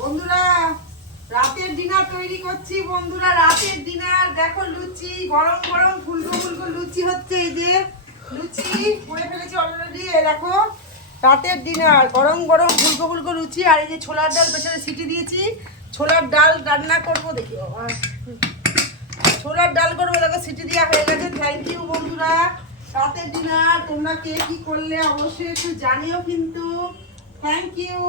বন্ধুরা রাতের ডিনার তৈরি করছি। বন্ধুরা রাতের ডিনার দেখো, লুচি গরম গরম ফুলকো ফুলকো লুচি হচ্ছে। এই যে লুচি করে ফেলেছি অলরেডি। দেখো রাতের ডিনার গরম গরম ফুলকো ফুলকো লুচি। আর এই যে ছোলার ডাল পেছনে সিটি দিয়েছি, ছোলার ডাল রান্না করবো। দেখি বাবা, ছোলার ডাল করবো। দেখো সিটি দেওয়া হয়ে গেছে। থ্যাংক ইউ বন্ধুরা। রাতের ডিনার তোমরা কে কি করলে অবশ্যই একটু জানিও কিন্তু। Thank you.